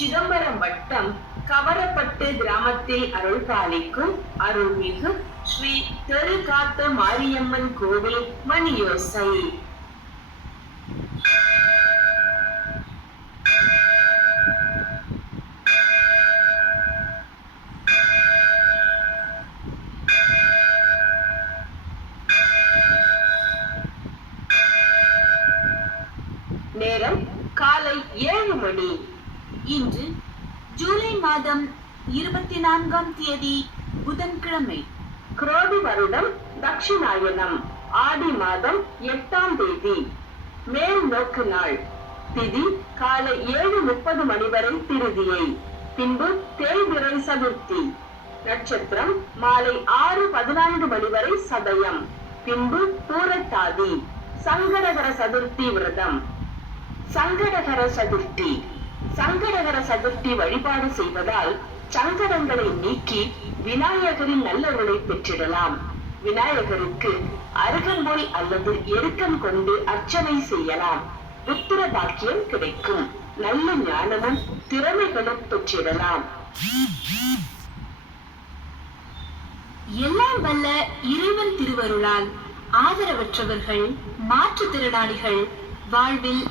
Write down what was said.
சிதம்பரம் வட்டம் கவரப்பட்டு கிராமத்தில் அருள் பாலிக்கும் அருள்மிகு ஸ்ரீ தெருகாத்த மாரியம்மன் கோவில் மணியோசை. நேரம் காலை ஏழு மணி. இன்று ஜூலை மாதம் இருபத்தி நான்காம் தேதி புதன்கிழமை. குரோதி வருடம் தட்சிணாயனம் ஆடி மாதம் எட்டாம் தேதி. மேல் நோக்கு நாள் திதி காலை ஏழு முப்பது மணி வரை திருதியை. பின்பு தேய்பிறை சதுர்த்தி. நட்சத்திரம் மாலை ஆறு பதினான்கு மணி வரை சதயம். பின்பு பூரட்டாதி சங்கடகர சதுர்த்தி விரதம். சங்கடகர சதுர்த்தி. சங்கடகர சதுர்த்தி வழிபாடு செய்வதால் சங்கடங்களை நீக்கி விநாயகரின் நல்லருளை பெற்றிடலாம். விநாயகருக்கு அருகம்புல் அல்லது எருக்கம் கொண்டு அர்ச்சனை செய்யலாம். புத்திர பாக்கியம் கிடைக்கும். நல்ல ஞானமும் திறமைகளும் பெற்றிடலாம். எல்லாம் வல்ல இறைவன் திருவருளால் ஆதரவற்றவர்கள் மாற்றுத்திறனாளிகள் வாழ்வில்